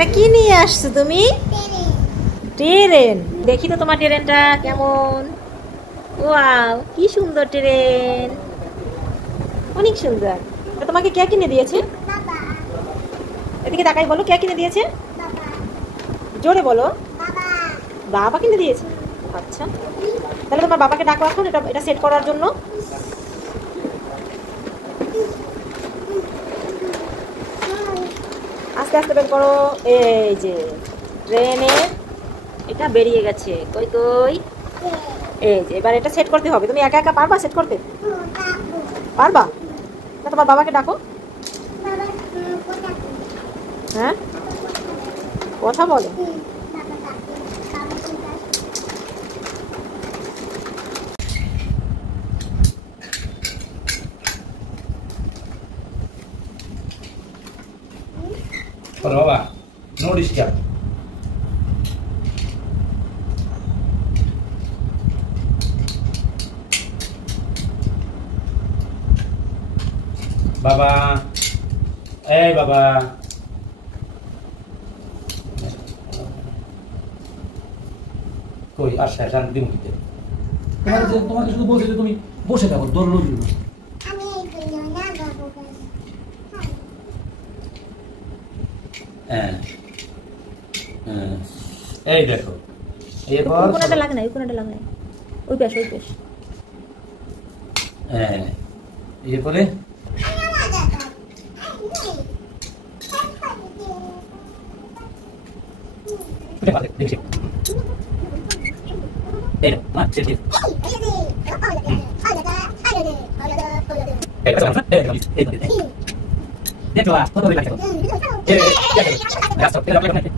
এটা কি নিয়ে আসছো তুমি? ট্রেন। দেখি তো তোমার ট্রেনটা কেমন। ওয়াও, কি সুন্দর ট্রেন, অনেক সুন্দর। এটা তোমাকে কে কিনে দিয়েছে? এদিকে তাকাই বলো, কে কিনে দিয়েছে? জোরে বলো। বাবা কিনে দিয়েছে। আচ্ছা, তাহলে তোমার বাবাকে ডাকো এখন এটা এটা সেট করার জন্য। আস্তে আস্তে বের করো। এই যে ট্রেনের এটা বেরিয়ে গেছে। কই কই, এই যে এবার এটা সেট করতে হবে। তুমি একা একা পারবা সেট করতে? পারবা না? তোমার বাবাকে ডাকো। হ্যাঁ, কথা বলো। বাবা নো ডিস্টার্ব। বাবা, এই বাবা, কই আসছে শান্তি দিমুখিতে। তোমাকে শুধু বলছি যে তুমি বসে থাকো, দৌড় হ্যাঁ হ্যাঁ, এই দেখো এরপর কোনটা লাগে না, কোনটা লাগে না, ওই পাশ ওই পাশ। হ্যাঁ, এরপরে দেখছি এই না সে ঠিক দেখো কত লাগে এই গাছটা এটা লাগে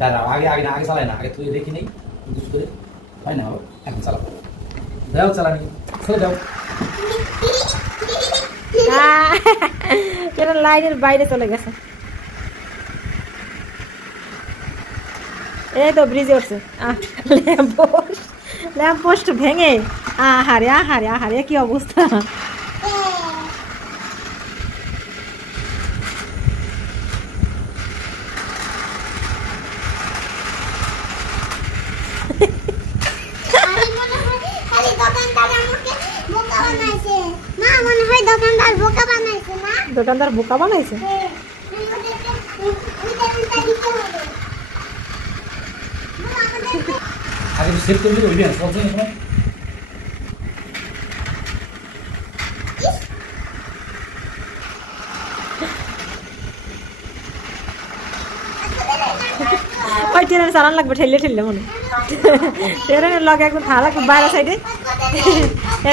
দাঁড়াও, আগে আগে না, আগে চালাই না, আগে তুই দেখি নেই হয় না, এখন চালাবো। দাও চালানি, ছেড়ে দাও। এটা লাইনের বাইরে চলে গেছে। এই তো ব্রিজে উঠছে। ল্যাম্প পোস্ট ভেঙে আহারে আহারে আহারে, কি অবস্থা। দোকানদার বোকা বানাইছে। আগে সেট করে দিলে ওইটা চলছে না। ওই ট্রেনের চালান লাগবে, ঠেললে ঠেললে মনে ট্রেনের লগে একদম থাকা লাগবে বাইরের সাইডে,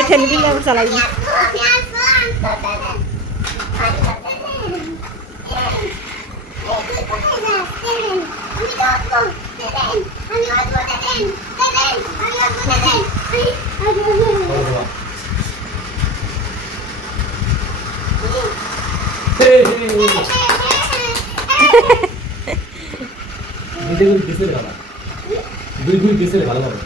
ঠেলে দিলে একদম চালাইবি। দুই দুই বেসে ভালো হবে।